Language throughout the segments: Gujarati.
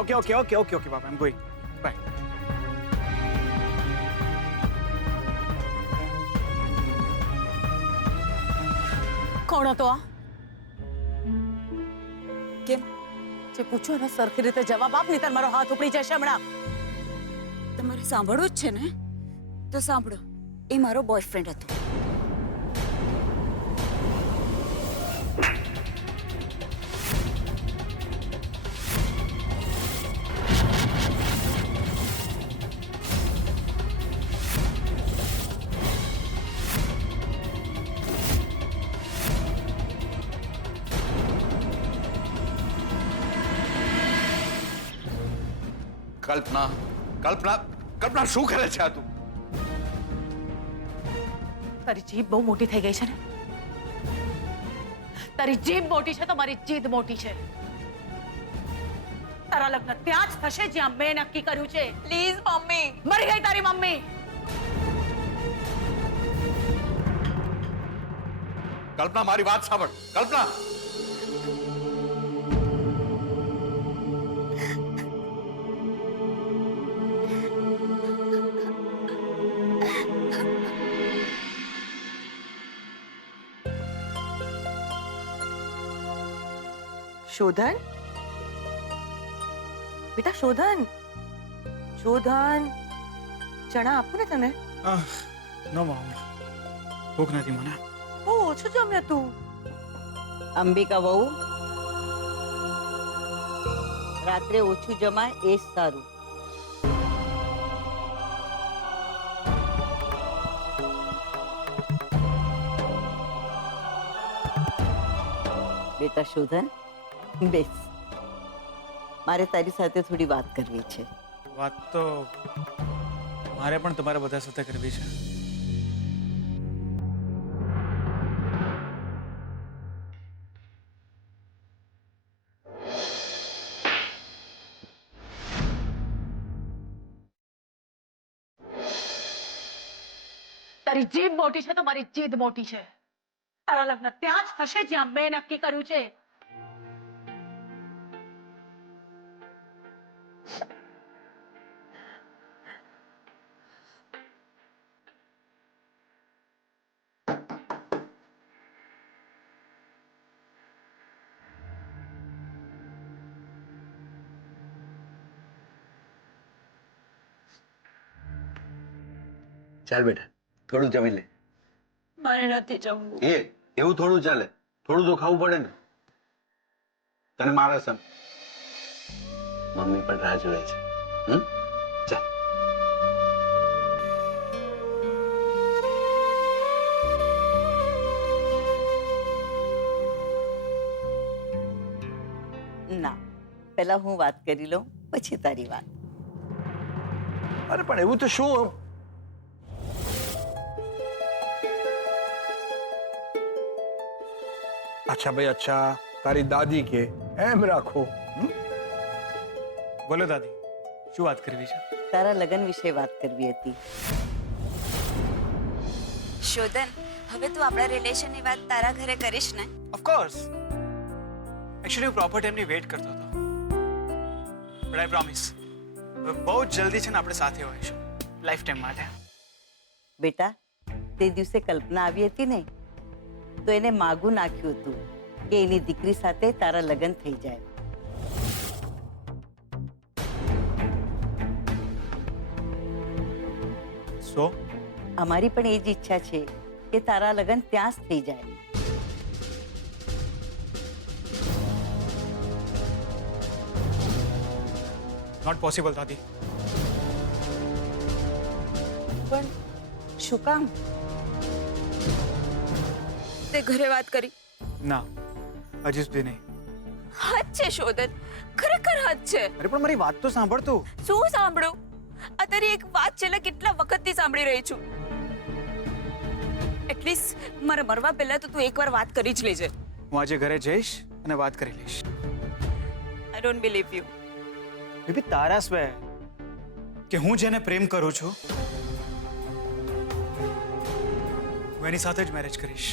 Okay, Papa. I'm going. Bye. કોણ હતો આ? કેમ? જે પૂછો ને સરખી રીતે જવાબ આપ, નહીં તો મારો હાથ ઉપડી જશે હમણાં. તમારે સાંભળવું જ છે ને? તો સાંભળો. એ મારો બોયફ્રેન્ડ હતો. કલ્પના શું કરે છે આ તું? તારી જીભ બહુ મોટી થઈ ગઈ છે ને? તારી જીભ મોટી છે તો મારી જીદ મોટી છે. તારા લગ્ન ત્યાં જ થશે જ્યાં મેં નક્કી કર્યું છે. Please mummy. મરી ગઈ તારી મમ્મી. કલ્પના મારી વાત સાંભળ. કલ્પના શોધન, બેટા શોધન, શોધન, ચણા આપું ને તને? નો મમ, ભૂખ નથી મને. બહુ ઓછું જમ્યા તું. અંબિકા વહુ, રાત્રે ઓછું જમાય એ જ સારું. બેટા શોધન, બેસ. મારે તારી સાથે થોડી વાત કરવી છે. વાત તો મારે પણ તમારા બધા સાથે કરવી છે. તારી જીભ મોટી છે તો મારી જીદ મોટી છે. તારા લગ્ન ત્યાં જ થશે જ્યાં મેં નક્કી કર્યું છે. ચાલ બેટા, થોડું જમી લે. મારે નથી જમવું. એવું થોડું ચાલે? થોડું તો ખાવું પડે ને. તને મારા સમ મમ્મી પણ રાહ જોવે છે. ચાલ. ના, પહેલા હું વાત કરી લઉં, પછી તારી વાત. અરે પણ એવું તો શું? अच्छा भाई अच्छा, तारी दादी के एम राखो. બોલો દાદી, શું વાત કરવી છે? તારા લગ્ન વિશે વાત કરવી હતી. શોધન, હવે તું આપણા રિલેશનની વાત તારા ઘરે કરીશ ને? Of course. એક્ચ્યુઅલી હું પ્રોપર ટાઈમની વેઇટ કરતો હતો. બટ આઈ પ્રોમિસ, બહુ જલ્દી છે ને આપણે સાથે હોઈશું લાઈફ ટાઈમ માટે. બેટા, તે દિવસે કલ્પના આવી હતી ને, તો એને માગું નાખ્યું હતું કે એની દીકરી સાથે તારા લગ્ન થઈ જાય. સો અમારી પણ એ જ ઈચ્છા છે કે તારા લગ્ન ત્યાં જ થઈ જાય. નોટ પોસિબલ દાદી. પણ શું કામ? તે ઘરે વાત કરી? ના, હજી સુધી નહીં. હદ છે શોધન, ખરેખર હદ છે. અરે પણ મારી વાત તો સાંભળ તું. શું સાંભળું? આ તારી એક વાત છેલ્લા કેટલા વખતથી સાંભળી રહી છું. એટલીસ્ટ મારા મરવા પહેલા તો તું એકવાર વાત કરી જ લેજે. હું આજે ઘરે જઈશ અને વાત કરી લઈશ. I don't believe you. Baby, તારા સ્વે કે હું જેને પ્રેમ કરું છું હું એની સાથે જ મેરેજ કરીશ.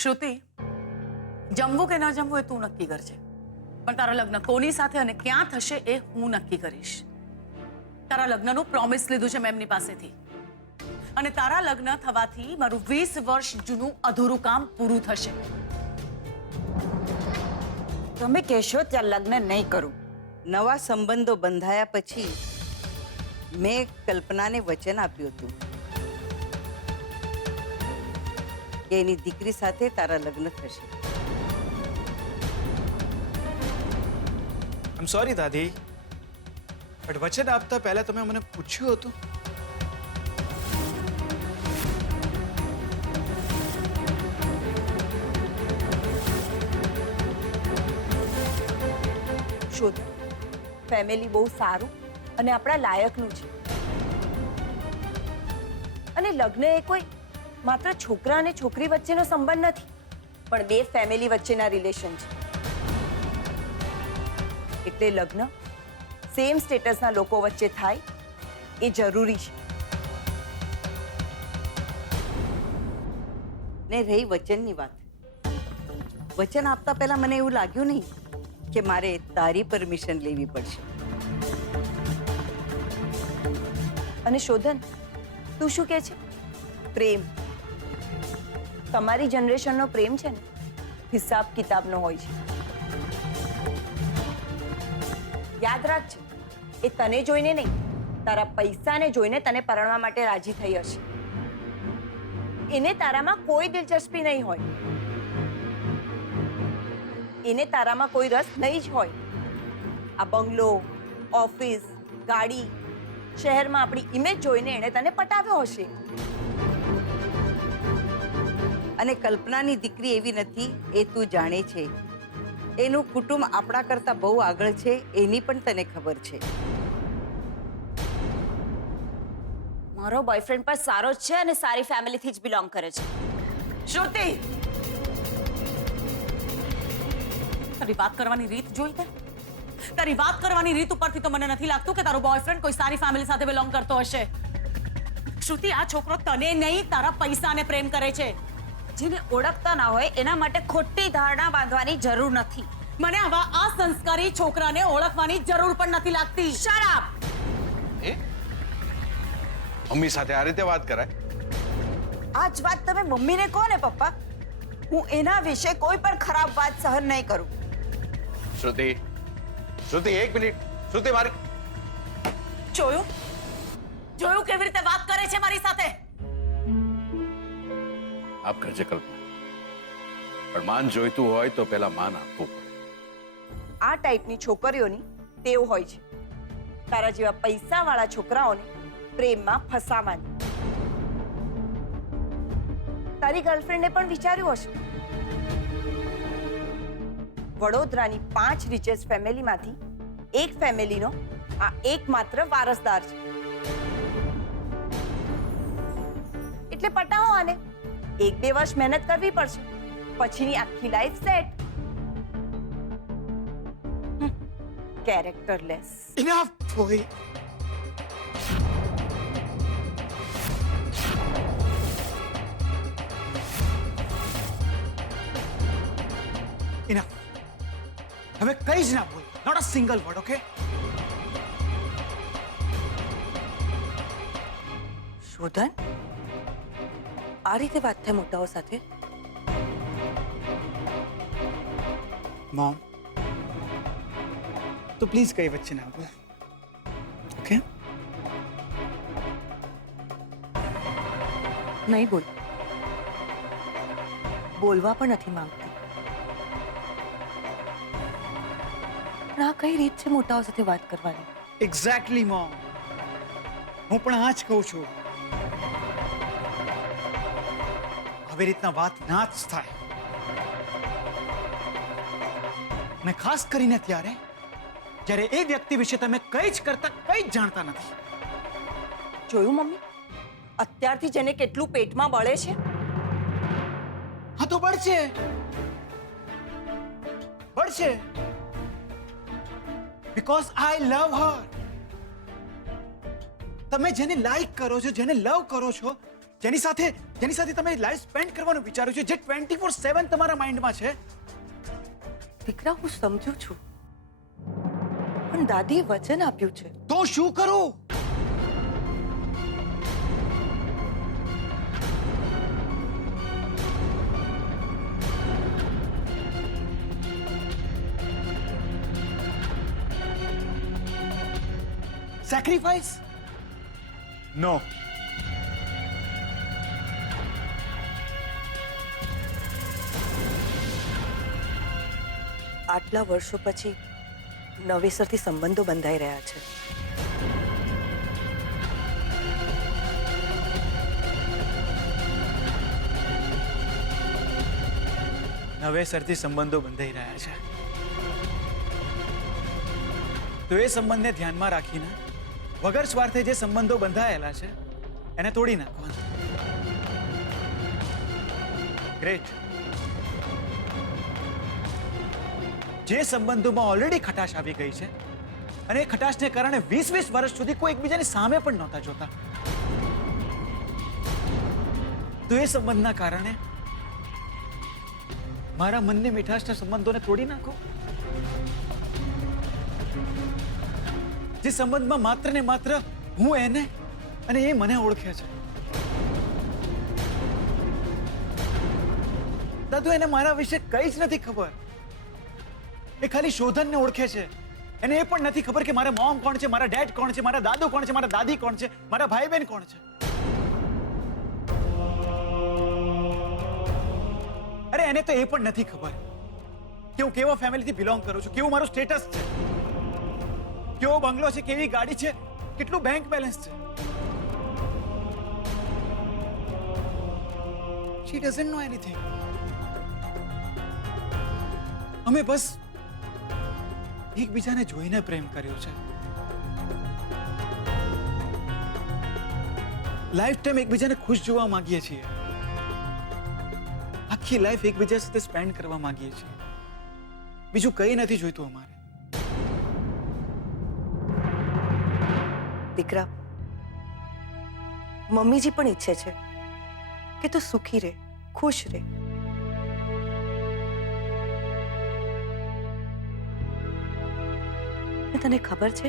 શ્રુતિ, જમવું કે ન જમવું એ તું નક્કી કરજે, પણ તારા લગ્ન કોની સાથે અને ક્યાં થશે એ હું નક્કી કરીશ. તારા લગ્નનું પ્રોમિસ લીધું છે મેં એમની પાસેથી, અને તારા લગ્ન થવાથી મારું 20 વર્ષ જૂનું અધૂરું કામ પૂરું થશે. તમે કહેશો ત્યાં લગ્ન નહીં કરું. નવા સંબંધો બંધાયા પછી મેં કલ્પનાને વચન આપ્યું હતું કે એની દીકરી સાથે તારા લગ્ન થશે. આઈ એમ સોરી દાદી, બટ વચન આપતા પહેલા તમે મને પૂછ્યું હતું. શોધ, ફેમિલી બહુ સારું અને આપણા લાયકનું છે. અને લગ્ન એ કોઈ માત્ર છોકરા અને છોકરી વચ્ચેનો સંબંધ નથી, પણ બે ફેમિલી વચ્ચેના રિલેશન છે. એટલે લગ્ન સેમ સ્ટેટસના લોકો વચ્ચે થાય એ જરૂરી છે. ને રહી વચનની વાત, વચન આપતા પહેલા મને એવું લાગ્યું નહીં કે મારે તારી પરમિશન લેવી પડશે. અને શોધન, તું શું કહે છે? પ્રેમ, તમારી જનરેશનનો પ્રેમ છે ને, હિસાબ કિતાબનો હોય છે. યાદ રાખજે, એ તને જોઈને નહીં, તારા પૈસાને જોઈને તને પરણવા માટે રાજી થઈ હશે. એને તારામાં કોઈ દિલચસ્પી નહીં હોય, એને તારામાં કોઈ રસ નહીં જ હોય. આ બંગલો, ઓફિસ, ગાડી, શહેરમાં આપણી ઇમેજ જોઈને એણે તને પટાવ્યો હશે. અને કલ્પનાની દીકરી એવી નથી એ તું જાણે છે. એનું કુટુંબ આપણા કરતા બહુ આગળ છે, એની પણ તને ખબર છે. મારો બોયફ્રેન્ડ પણ સારો જ છે અને સારી ફેમિલીથી જ બિલોંગ કરે છે. શ્રુતિ, તારી વાત કરવાની રીત જોઈ તે? તારી વાત કરવાની રીત ઉપરથી તો મને નથી લાગતું કે તારો બોયફ્રેન્ડ કોઈ સારી ફેમિલી સાથે બિલોંગ કરતો હશે. શ્રુતિ, આ છોકરો તને નહીં, તારા પૈસાને પ્રેમ કરે છે. જેને ઓળખતા ના હોય એના માટે ખોટી ધારણા બાંધવાની જરૂર નથી. મને આવા અસંસ્કારી છોકરાને ઓળખવાની જરૂર પણ નથી લાગતી. Shut up! એ મમ્મી સાથે આ રીતે વાત કરાય? આ જ વાત તમે મમ્મીને કહો ને પપ્પા. હું એના વિશે કોઈ પણ ખરાબ વાત સહન નહીં કરું. શ્રુતિ, શ્રુતિ એક મિનિટ. શ્રુતિ મારી જોયું? જોયું કેવી રીતે વાત કરે છે મારી સાથે? આપ કરજે કલ્પના, પણ માન જોઈતું હોય તો પહેલા માન આપવું પડે. આ ટાઈપની છોકરીઓની ટેવ હોય છે, તારા જેવા પૈસાવાળા છોકરાઓને પ્રેમમાં ફસાવાની. તારી ગર્લફ્રેન્ડે પણ વિચાર્યું હશે, વડોદરાની 5 રિચેસ્ટ ફેમિલીમાંથી એક ફેમિલીનો આ એકમાત્ર વારસદાર છે. એટલે પટાવો આને. 1-2 વર્ષ મહેનત કરવી પડશે, પછીની આખી life set. Characterless. Enough, boy. Enough. હવે કઈ જ ના બોલ. Not a single word, okay? શોધન, આ રીતે વાત થાય મોટાઓ સાથે? Mom. તો પ્લીઝ કઈ વચ્ચે ના બોલ. ઓકે? નહીં બોલ. બોલવા પણ નથી માંગતી. પણ આ કઈ રીત છે મોટાઓ સાથે વાત કરવાની? Exactly mom. હું પણ આ જ કહું છું. આવી રીતના વાત ના જ થાય. મેં ખાસ કરીને ત્યારે જ્યારે એ વ્યક્તિ વિશે તમે કંઈ જ કરતા કંઈ જ જાણતા નથી. જોયું મમ્મી, અત્યારથી જેને કેટલું પેટમાં બળે છે. હા તો બળશે. બળશે. બીકોઝ આઈ લવ હર. તમે જેને લાઈક કરો છો, જેને લવ કરો છો, જેની સાથે જેની સાથે તમે લાઈફ સ્પેન્ડ કરવાનું વિચાર્યું છે, જે 24/7 તમારા માઇન્ડમાં છે. દીકરા, હું સમજુ છું, પણ દાદીએ વચન આપ્યું છે. તો શું કરું? સેક્રિફાઈસ? નો. આટલા વર્ષો પછી નવેસરથી સંબંધો બંધાઈ રહ્યા છે. નવેસરથી સંબંધો બંધાઈ રહ્યા છે, તો એ સંબંધને ધ્યાનમાં રાખીને વગર સ્વાર્થે જે સંબંધો બંધાયેલા છે એને તોડી નાખવાના. ગ્રેટ. જે સંબંધોમાં ઓલરેડી ખટાશ આવી ગઈ છે અને એ ખટાશને કારણે 20-20 વર્ષ સુધી કોઈ એકબીજાની સામે પણ નહોતા જોતા, તો એ સંબંધના કારણે મારા મનની મીઠાશના સંબંધોને તોડી નાખો. જે સંબંધમાં માત્ર ને માત્ર હું એને અને એ મને ઓળખે છે. દાદુ, એને મારા વિશે કંઈ જ નથી ખબર. એ ખાલી શોધનને ઓળખે છે. એને એ પણ નથી ખબર કે મારા મોમ કોણ છે, મારા ડેડ કોણ છે, મારા દાદુ કોણ છે, મારા દાદી કોણ છે, મારા ભાઈ બહેન કોણ છે. અરે, એને તો એ પણ નથી ખબર કે હું કેવા ફેમિલીથી બિલોંગ કરું છું, કેવું મારું સ્ટેટસ છે, કેવો બંગલો છે, કેવી ગાડી છે, કેટલું બેંક બેલેન્સ છે. She doesn't know anything. અમે બસ એકબીજાને જોઈને પ્રેમ કર્યો છે. લાઈફ ટાઈમ એકબીજાને ખુશ જોવા માંગીએ છીએ. આખી લાઈફ એકબીજા સાથે સ્પેન્ડ કરવા માંગીએ છીએ. બીજું કંઈ નથી જોઈતું અમારે. દીકરા, મમ્મીજી પણ ઈચ્છે છે કે તું સુખી રહે, ખુશ રહે. ને તને ખબર છે,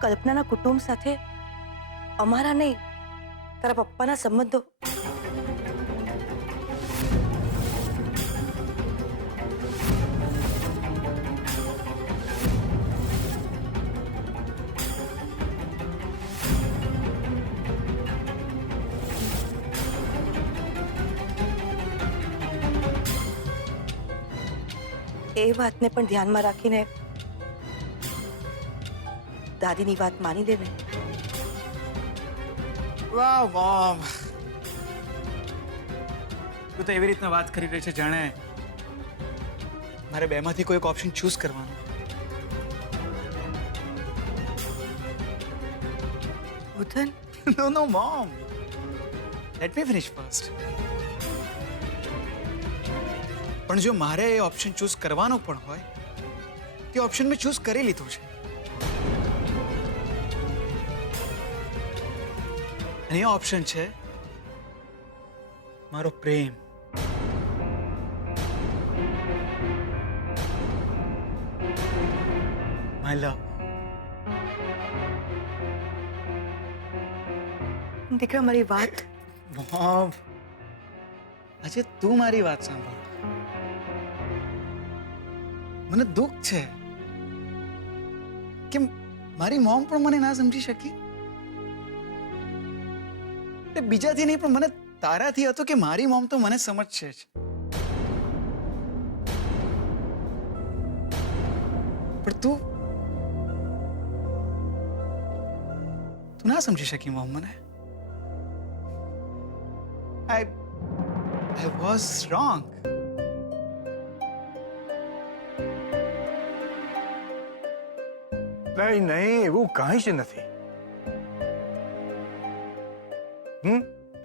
કલ્પનાના કુટુંબ સાથે અમારા નહીં, તારા પપ્પાના સંબંધો એ વાતને પણ ધ્યાનમાં રાખીને દાદીની વાત માની દે ને. વાહ મોમ, તું તો એવી રીતના વાત કરી રહી છે જાણે મારે બેમાંથી કોઈ એક ઓપ્શન ચૂઝ કરવાનો. ઉધન, no mom, let me finish first. પણ જો મારે એ ઓપ્શન ચૂઝ કરવાનો પણ હોય, તે ઓપ્શન મેં ચૂઝ કરી લીધો છે. અને એ ઓપ્શન છે મારો પ્રેમ. માય લવ. દીકરા, મારી વાત મોમ, આજે તું મારી વાત સાંભળ. મને દુઃખ છે કે મારી મોમ પણ મને ના સમજી શકી. એ બીજાથી નહીં, પણ મને તારાથી હતો કે મારી મોમ તો મને સમજશે જ. પણ તું ના સમજી શકી મોમ મને. I was wrong. નહીં નહીં, એવું કાંઈ જ નથી.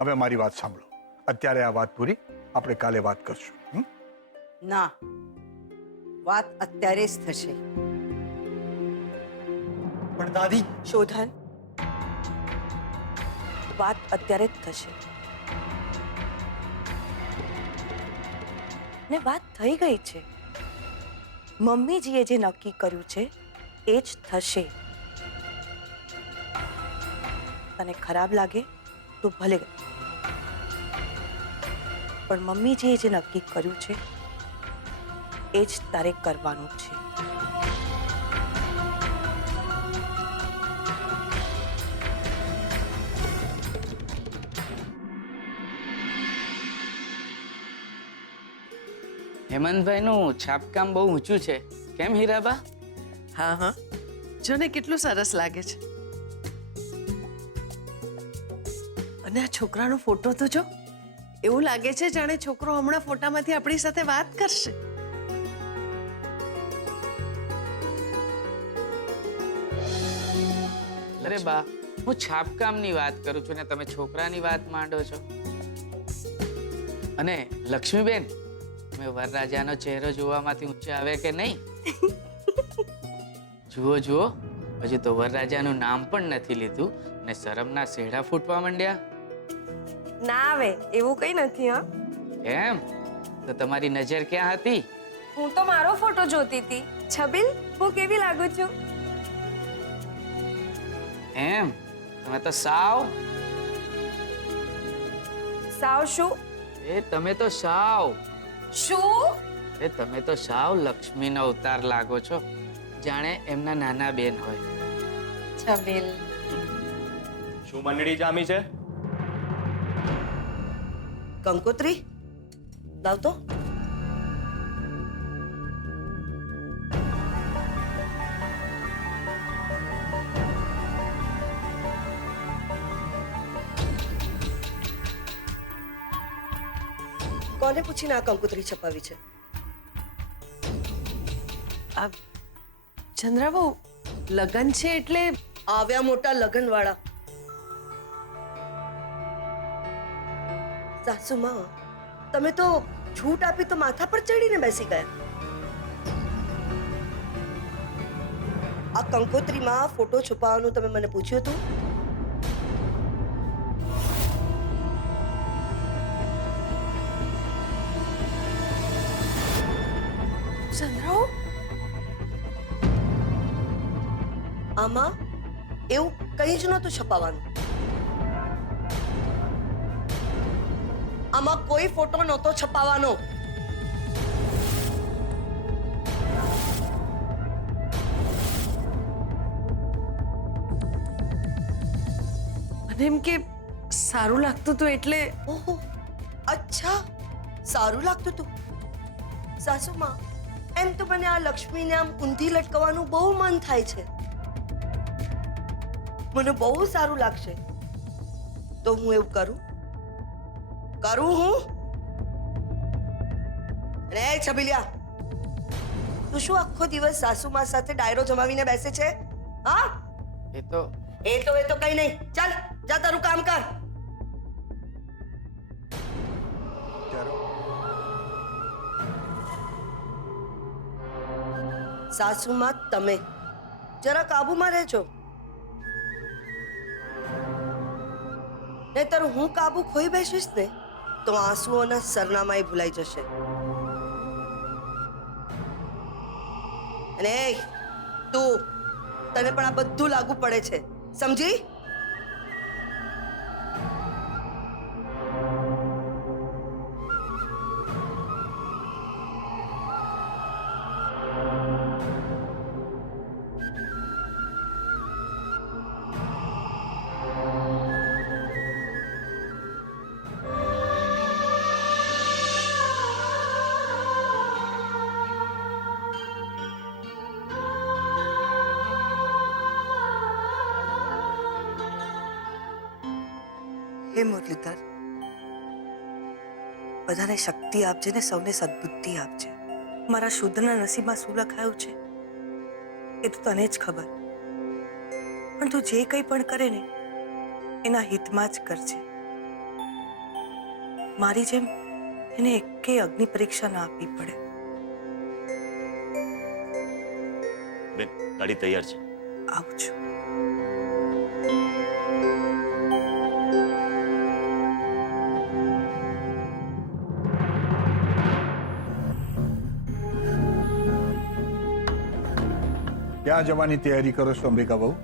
હવે મારી વાત સાંભળો. અત્યારે આ વાત પૂરી, આપણે કાલે વાત કરશું. ના, વાત અત્યારે જ થશે. પણ દાદી, શોધન, વાત અત્યારે જ થશે. ને વાત થઈ ગઈ છે. મમ્મીજીએ જે નક્કી કર્યું છે એ જ થશે. તને ખરાબ લાગે તો ભલે, પણ મમ્મીજીએ જે નક્કી કર્યું છે એ જ તારે કરવાનું છે. હેમંતભાઈનું છાપકામ બહુ ઊંચું છે, કેમ હીરાબા? હા હા, જો ને કેટલું સરસ લાગે છે. અને આ છોકરાનો ફોટો તો જો, એવું લાગે છે જાણે છોકરો હમણાં ફોટામાંથી આપણી સાથે વાત કરશે. અરે બા, હું છાપકામની વાત કરું છું ને તમે છોકરાની વાત માંડો છો. અને લક્ષ્મીબેન, તમે વરરાજાનો ચહેરો જોવામાંથી ઊંચે આવે કે નહીં? જુઓ જુઓ, હજુ તો વરરાજાનું નામ પણ નથી લીધું ને શરમના શેઢા ફૂટવા માંડ્યા. ના આવે એવું કઈ નથી. હા, એમ તો તમારી નજર ક્યાં હતી? હું તો મારો ફોટો જોતી હતી. છબીલ, હું કેવી લાગુ છું? એમ તમે તો સાવ શું? એ તમે તો સાવ શું? એ તમે તો સાવ લક્ષ્મીનો અવતાર લાગો છો, જાણે એમના નાના બેન હોય. છબીલ, શું મંડળી જામી છે? કંકોત્રી લાવ તો. કોને પૂછીને આ કંકોત્રી છપાવી છે? આ ચંદ્રાબહુ, લગન છે એટલે આવ્યા મોટા લગન વાળા. સાસુમાં, તમે તો છૂટ આપી તો માથા પર ચડીને બેસી ગયા. આ કંકોત્રીમાં ફોટો છુપાવવાનું તમે મને પૂછ્યું હતું? ચંદ્રાઓ, આમાં એવું કંઈ જ નહોતું છપાવવાનું. આમાં કોઈ ફોટો નહોતો છપાવવાનો. મને એમ કે સારું લાગતું હતું એટલે. ઓહો, અચ્છા, સારું લાગતું હતું. સાસુમાં, એમ તો મને આ લક્ષ્મીને આમ ઊંધી લટકાવવાનું બહુ મન થાય છે. મને બહુ સારું લાગશે તો હું એવું કરું હું. રે છબીલિયા, તું શું આખો દિવસ સાસુમા સાથે ડાયરો જમાવીને બેસે છે? હા, એ તો કઈ નહીં. ચાલ, જા તારું કામ કર. સાસુમાં, તમે જરા કાબુમાં રહેજો, નહીતર હું કાબુ ખોઈ બેસીશ ને તો આંસુઓના સરનામાએ ભૂલાઈ જશે. અને તું, તને પણ આ બધું લાગુ પડે છે, સમજી? હે મુરલીધર, બધાને શક્તિ આપજે ને સૌને સદબુદ્ધિ આપજે. મારા શુદ્ધના નસીબમાં શું લખાયું છે એ તો તને જ ખબર. પણ તું જે કંઈ પણ કરે ને એના હિતમાં જ કરજે. મારી જેમ એને એકે અગ્નિ પરીક્ષા ના આપવી પડે. બેન, ગાડી તૈયાર છે. આવું છું. ક્યાં જવાની તૈયારી કરો છો અંબિકા બહુ?